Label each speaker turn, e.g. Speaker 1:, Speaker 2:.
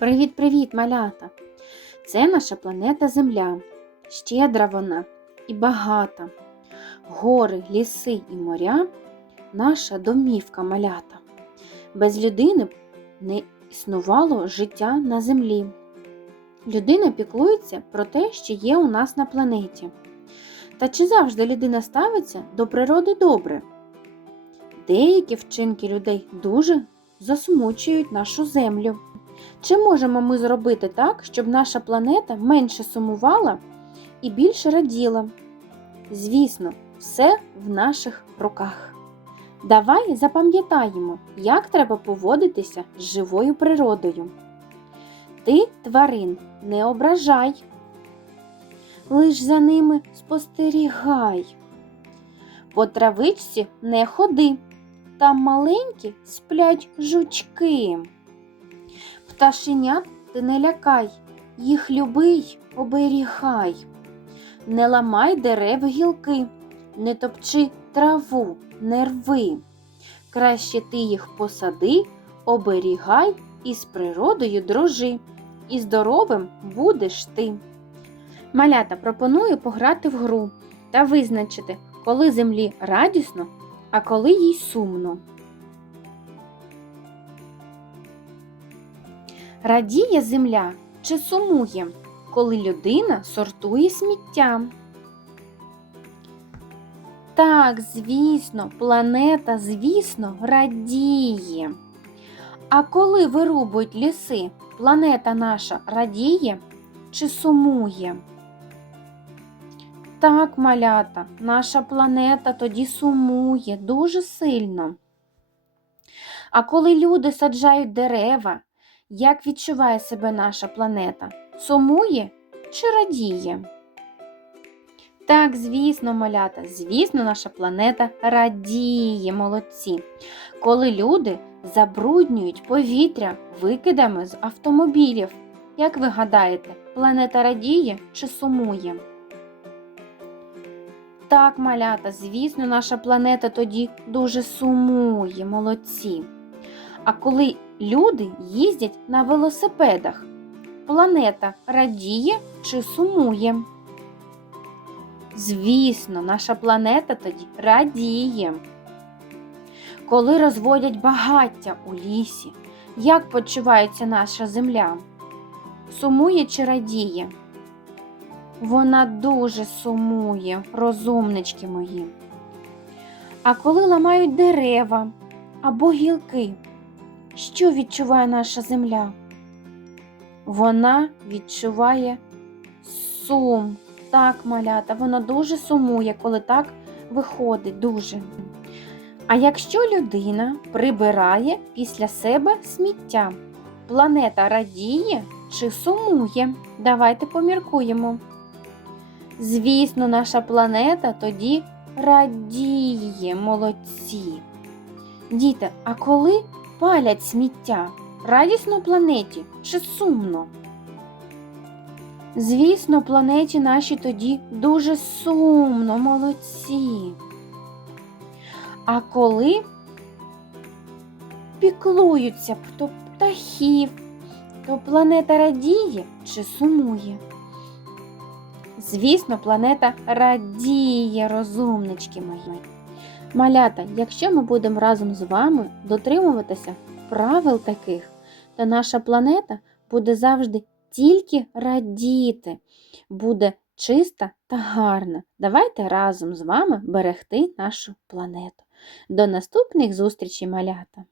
Speaker 1: Привіт-привіт, малята! Це наша планета Земля. Щедра вона і багата. Гори, ліси і моря наша домівка малята. Без людини б не існувало життя на землі. Людина піклується про те, що є у нас на планеті. Та чи завжди людина ставиться до природи добре? Деякі вчинки людей дуже засмучують нашу землю. Чи можемо ми зробити так, щоб наша планета менше сумувала і більше раділа? Звісно, все в наших руках. Давай запам'ятаємо, як треба поводитися з живою природою. Ти тварин не ображай, лиш за ними спостерігай. По травичці не ходи, там маленькі сплять жучки. Пташенят ти не лякай, їх любий оберігай. Не ламай дерев гілки, не топчи траву, не рви. Краще ти їх посади, оберігай і з природою дружи, і здоровим будеш ти. Малята пропоную пограти в гру та визначити, коли землі радісно, а коли їй сумно. Радіє земля чи сумує, коли людина сортує сміття? Так, звісно, планета, звісно, радіє. А коли вирубують ліси, планета наша радіє чи сумує? Так, малята, наша планета тоді сумує дуже сильно. А коли люди саджають дерева, як відчуває себе наша планета? Сумує чи радіє? Так, звісно, малята, звісно, наша планета радіє, молодці. Коли люди забруднюють повітря викидами з автомобілів. Як ви гадаєте, планета радіє чи сумує? Так, малята, звісно, наша планета тоді дуже сумує, молодці. А коли люди їздять на велосипедах, планета радіє чи сумує? Звісно, наша планета тоді радіє. Коли розводять багаття у лісі, як почувається наша земля? Сумує чи радіє? Вона дуже сумує, розумнички мої. А коли ламають дерева або гілки, що відчуває наша земля? Вона відчуває сум. Так, малята, вона дуже сумує, коли так виходить, дуже. А якщо людина прибирає після себе сміття, планета радіє чи сумує? Давайте поміркуємо. Звісно, наша планета тоді радіє, молодці. Діти, а коли палять сміття, радісно планеті чи сумно? Звісно, планеті нашій тоді дуже сумно, молодці. А коли піклуються про птахів, то планета радіє чи сумує? Звісно, планета радіє, розумнички мої. Малята, якщо ми будемо разом з вами дотримуватися правил таких, то наша планета буде завжди тільки радіти, буде чиста та гарна. Давайте разом з вами берегти нашу планету. До наступних зустрічей, малята!